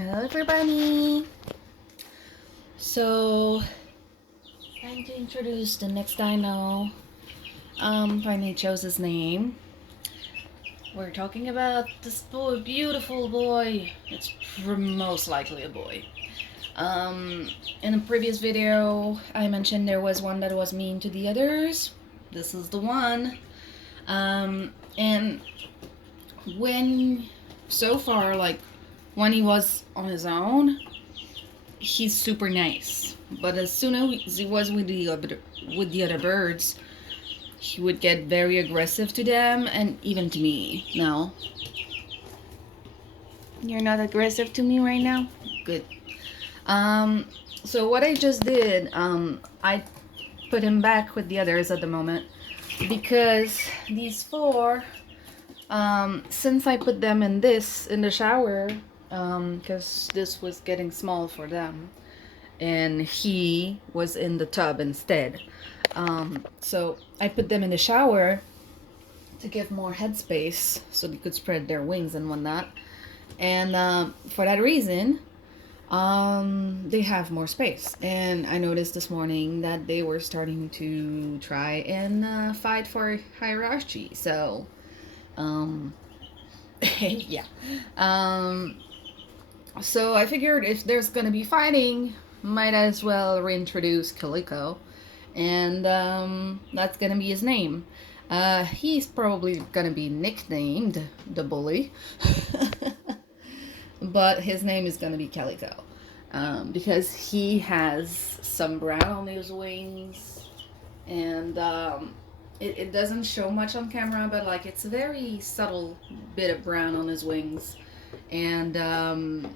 Hello everybody! So, I'm to introduce the next dino. Finally chose his name. We're talking about this boy, beautiful boy. It's most likely a boy. In a previous video, I mentioned there was one that was mean to the others. This is the one. And so far, when he was on his own, he's super nice. But as soon as he was with the other birds, he would get very aggressive to them and even to me. No, you're not aggressive to me right now. Good. So what I just did, I put him back with the others at the moment because these four, since I put them in the shower, because this was getting small for them, and he was in the tub instead. So I put them in the shower to give more headspace so they could spread their wings and whatnot. And for that reason, they have more space. And I noticed this morning that they were starting to try and fight for hierarchy. So, yeah. So I figured if there's gonna be fighting, might as well reintroduce Calico, and that's gonna be his name. He's probably gonna be nicknamed the bully, but his name is gonna be Calico, because he has some brown on his wings, and it doesn't show much on camera, but it's a very subtle bit of brown on his wings, and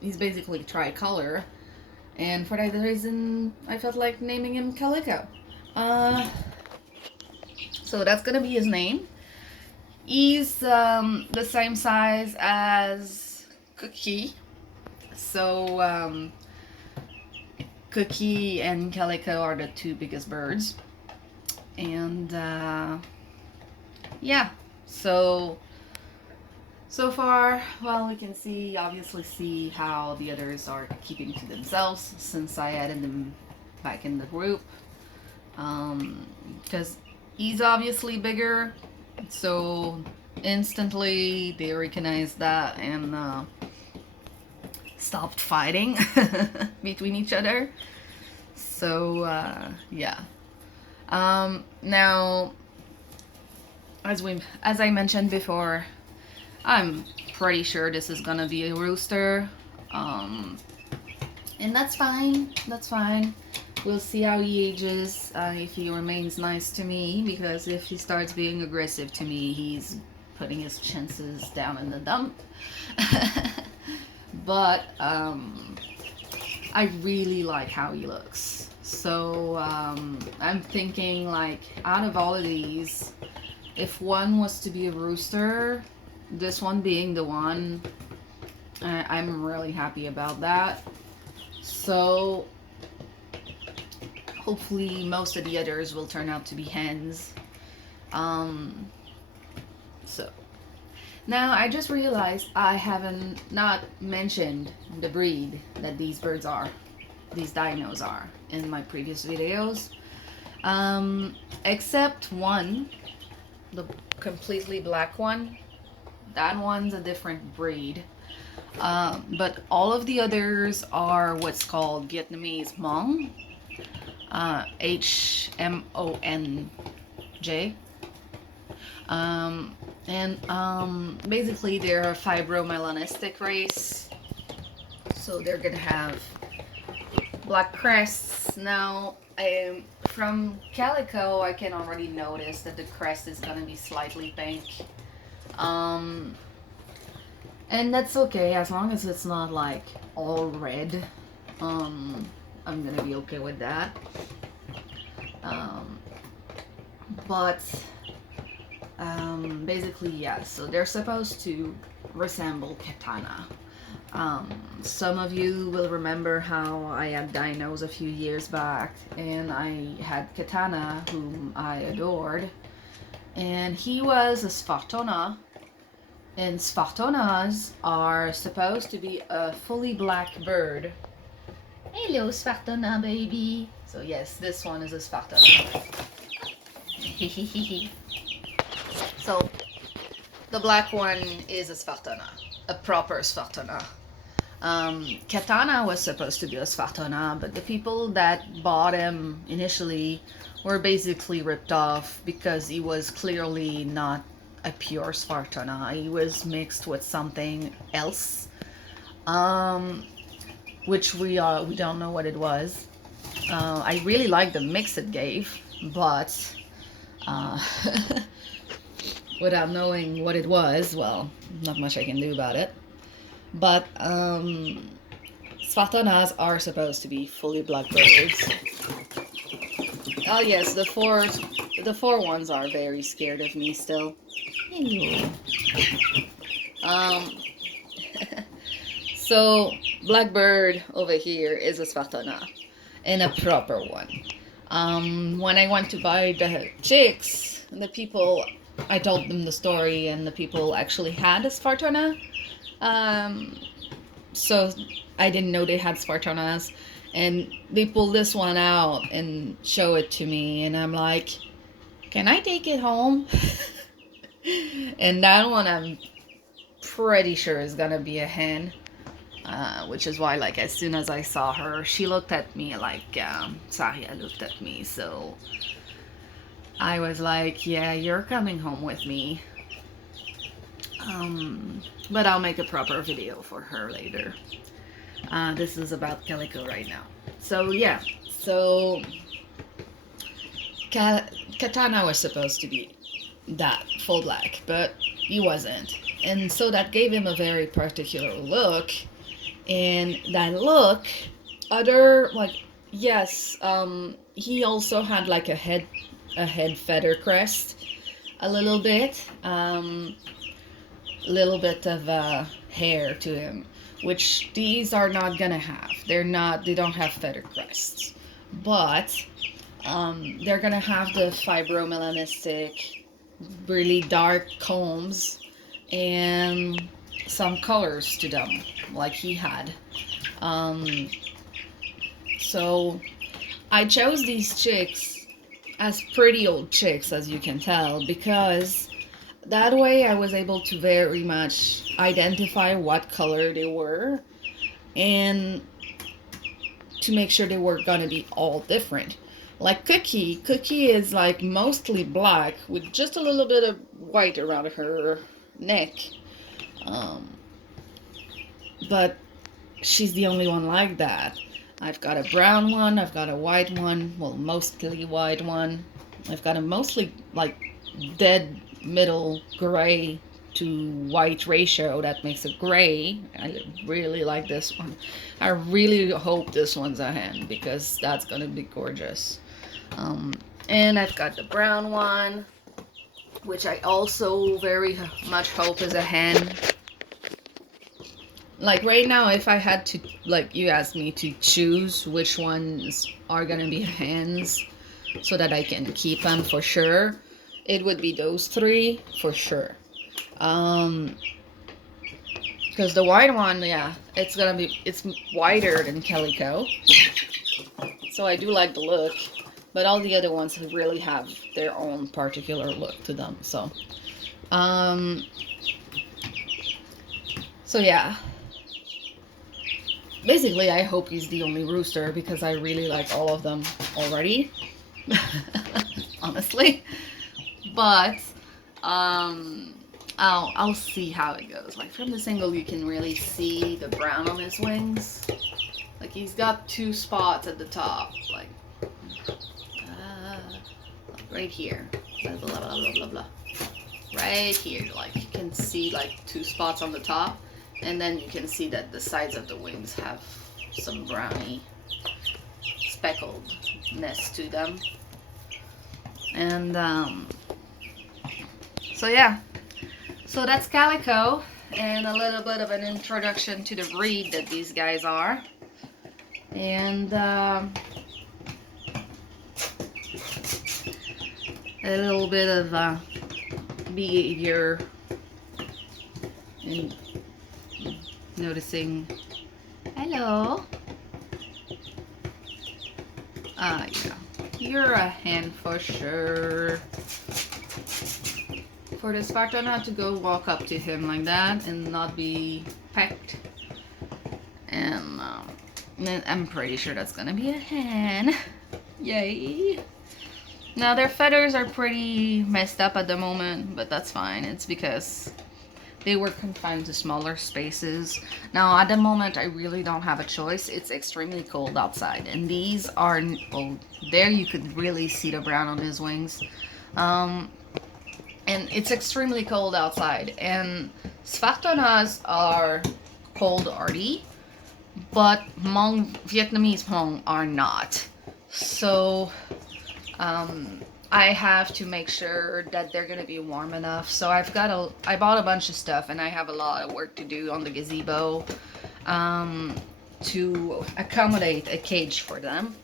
he's basically tricolor. And for that reason, I felt like naming him Calico. So that's gonna be his name. He's the same size as Cookie. So Cookie and Calico are the two biggest birds. And yeah, so far, well, we can obviously see how the others are keeping to themselves since I added them back in the group. Because he's obviously bigger, so instantly they recognized that and stopped fighting between each other. So yeah. Now, as I mentioned before, I'm pretty sure this is gonna be a rooster, and that's fine. That's fine. We'll see how he ages, if he remains nice to me, because if he starts being aggressive to me, he's putting his chances down in the dump. But I really like how he looks. So I'm thinking, out of all of these, if one was to be a rooster, this one being the one, I'm really happy about that. So hopefully most of the others will turn out to be hens. So now I just realized I haven't not mentioned the breed that these dinos are in my previous videos, except one, the completely black one. That one's a different breed. But all of the others are what's called Vietnamese Hmong, Hmonj. And basically they're a fibromelanistic race, so they're gonna have black crests. Now, from Calico, I can already notice that the crest is gonna be slightly pink. And that's okay as long as it's not all red. I'm gonna be okay with that. But basically, yeah, so they're supposed to resemble katana. Some of you will remember how I had dinos a few years back, and I had Katana, whom I adored, and he was a Svarthöna, And Svarthönas are supposed to be a fully black bird. Hello, Svarthöna baby. So yes, this one is a Svarthöna. So the black one is a Svarthöna, a proper Svarthöna. Katana was supposed to be a Svarthöna, but the people that bought him initially were basically ripped off because he was clearly not a pure Svarthöna. He was mixed with something else, which we don't know what it was. I really liked the mix it gave, but without knowing what it was, well, not much I can do about it. But Svarthönas are supposed to be fully black birds. Oh yes, the four ones are very scared of me still. So Blackbird over here is a Svarthöna, and a proper one. When I went to buy the chicks, the people, I told them the story, and the people actually had a Svarthöna. So I didn't know they had Svarthönas, and they pulled this one out and show it to me, and I'm like, can I take it home? And that one I'm pretty sure is gonna be a hen, which is why, like, as soon as I saw her, she looked at me like Saria looked at me, so I was like, yeah, you're coming home with me. But I'll make a proper video for her later. This is about Calico right now. So yeah, so Katana was supposed to be that full black, but he wasn't, and so that gave him a very particular look. And that look, other, like, yes, he also had like a head feather crest, a little bit of hair to him, which these are not gonna have. They don't have feather crests, but they're gonna have the fibromelanistic, really dark combs and some colors to them, like he had. So I chose these chicks as pretty old chicks, as you can tell, because that way I was able to very much identify what color they were, and to make sure they were gonna be all different. Like Cookie is like mostly black with just a little bit of white around her neck. But she's the only one like that. I've got a brown one, I've got a white one, well, mostly white one. I've got a mostly like dead middle gray to white ratio that makes a gray. I really like this one. I really hope this one's a hen, because that's gonna be gorgeous. And I've got the brown one, which I also very much hope is a hen. Like right now, if I had to, like, you asked me to choose which ones are gonna be hens so that I can keep them for sure, it would be those three for sure. Because the white one, yeah, it's whiter than Calico, so I do like the look, but all the other ones really have their own particular look to them. So yeah, basically I hope he's the only rooster, because I really like all of them already. Honestly, but I'll see how it goes. Like from the single, you can really see the brown on his wings. Like he's got two spots at the top, like right here, blah blah blah blah blah blah. Right here, like you can see like two spots on the top, and then you can see that the sides of the wings have some browny speckledness to them. And so yeah, so that's Calico, and a little bit of an introduction to the breed that these guys are. And a little bit of behavior and noticing. Hello. Yeah. You're a hen for sure. For the Svarthöna to go walk up to him like that and not be pecked. And I'm pretty sure that's gonna be a hen. Yay. Now their feathers are pretty messed up at the moment, but that's fine. It's because they were confined to smaller spaces. Now at the moment I really don't have a choice. It's extremely cold outside, and these are, well, there you could really see the brown on his wings. And it's extremely cold outside, and Svarthönas are cold hardy, but Hmong, Vietnamese Hmong are not. So I have to make sure that they're gonna be warm enough. So I bought a bunch of stuff, and I have a lot of work to do on the gazebo to accommodate a cage for them.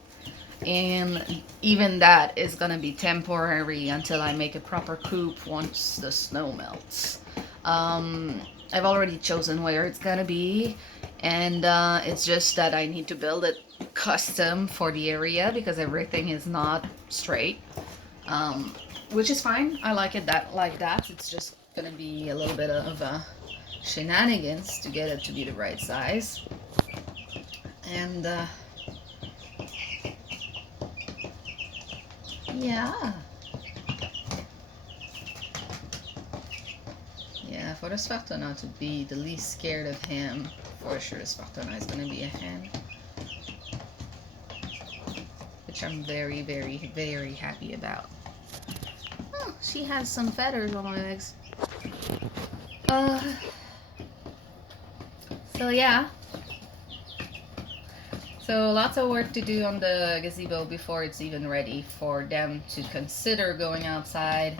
And even that is gonna be temporary until I make a proper coop once the snow melts. I've already chosen where it's gonna be, and it's just that I need to build it custom for the area because everything is not straight, which is fine. I like it like that. It's just gonna be a little bit of shenanigans to get it to be the right size. And yeah. Yeah, for the Svarthöna to be the least scared of him, for sure the Svarthöna is gonna be a hen. Which I'm very, very, very happy about. Oh, she has some feathers on her legs. So yeah. So lots of work to do on the gazebo before it's even ready for them to consider going outside.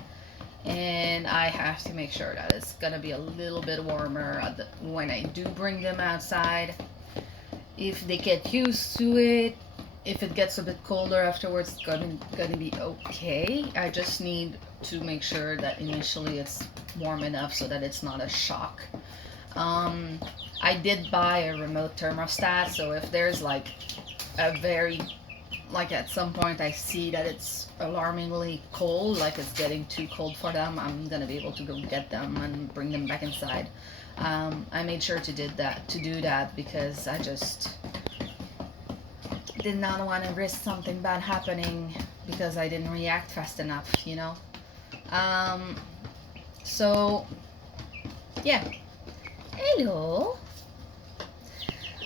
And I have to make sure that it's gonna be a little bit warmer when I do bring them outside. If they get used to it, if it gets a bit colder afterwards, it's gonna be okay. I just need to make sure that initially it's warm enough so that it's not a shock. I did buy a remote thermostat, so if there's like at some point I see that it's alarmingly cold, like it's getting too cold for them, I'm gonna be able to go get them and bring them back inside. I made sure to do that because I just did not want to risk something bad happening because I didn't react fast enough, you know. So yeah. Hello.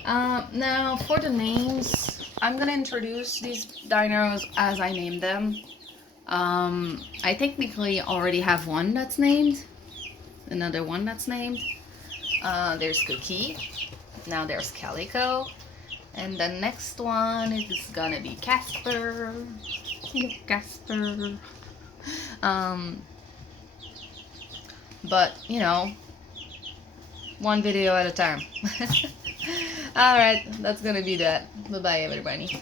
Now for the names, I'm gonna introduce these dinos as I named them. I technically already have one that's named, another one that's named. There's Cookie, now there's Calico, and the next one is gonna be Casper. Hello, Casper. But you know, one video at a time. Alright, that's gonna be that. Bye bye, everybody.